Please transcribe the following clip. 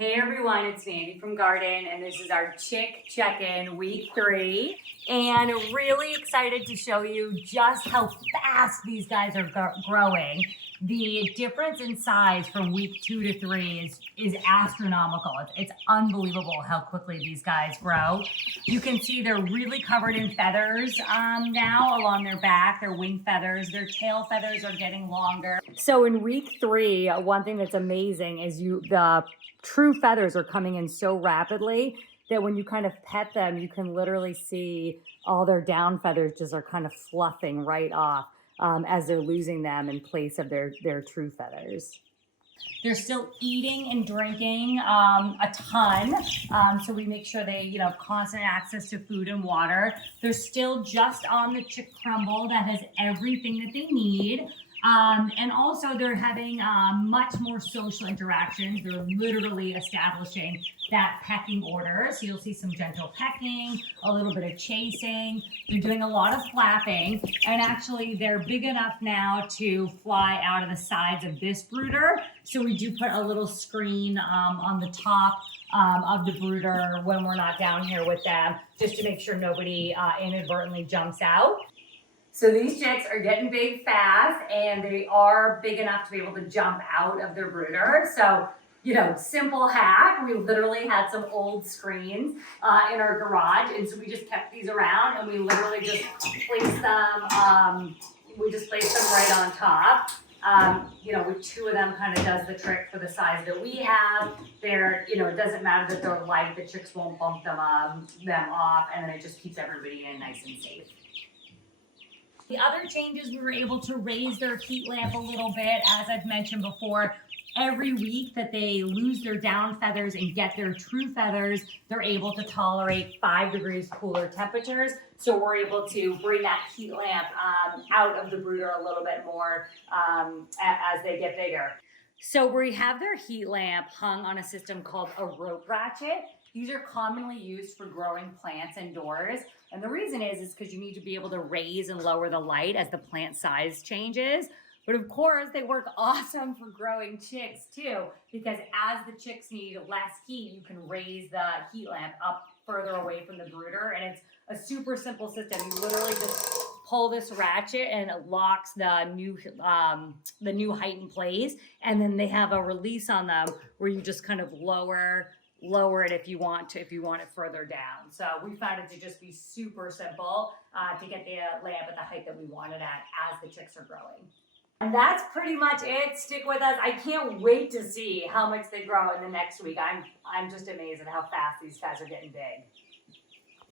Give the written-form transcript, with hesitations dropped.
Hey everyone, it's Mandy from Garden, and this is our chick check-in week 3. And really excited to show you just how fast these guys are growing. The difference in size from week 2 to 3 is astronomical. It's unbelievable how quickly these guys grow. You can see they're really covered in feathers now along their back, their wing feathers. Their tail feathers are getting longer. So in week 3, one thing that's amazing is the true feathers are coming in so rapidly that when you kind of pet them, you can literally see all their down feathers just are kind of fluffing right off as they're losing them in place of their true feathers. They're still eating and drinking a ton, so we make sure they have constant access to food and water. They're still just on the chick crumble that has everything that they need. And also they're having much more social interactions. They're literally establishing that pecking order. So you'll see some gentle pecking, a little bit of chasing. They're doing a lot of flapping, and actually they're big enough now to fly out of the sides of this brooder. So we do put a little screen on the top of the brooder when we're not down here with them, just to make sure nobody inadvertently jumps out. So these chicks are getting big fast, and they are big enough to be able to jump out of their brooder. So, simple hack. We literally had some old screens in our garage, and so we just kept these around, and we literally just placed them. We just placed them right on top. With 2 of them kind of does the trick for the size that we have. It doesn't matter that they're light. The chicks won't bump them off, and then it just keeps everybody in nice and safe. The other changes, we were able to raise their heat lamp a little bit. As I've mentioned before, every week that they lose their down feathers and get their true feathers, they're able to tolerate 5 degrees cooler temperatures. So we're able to bring that heat lamp out of the brooder a little bit more as they get bigger. So we have their heat lamp hung on a system called a rope ratchet. These are commonly used for growing plants indoors. And the reason is because you need to be able to raise and lower the light as the plant size changes. But of course, they work awesome for growing chicks too, because as the chicks need less heat, you can raise the heat lamp up further away from the brooder. And it's a super simple system. You literally just pull this ratchet and it locks the new height in place. And then they have a release on them where you just kind of lower it if you want it further down. So we found it to just be super simple to get the lamp at the height that we want it at as the chicks are growing. And that's pretty much it. Stick with us. I can't wait to see how much they grow in the next week. I'm just amazed at how fast these guys are getting big.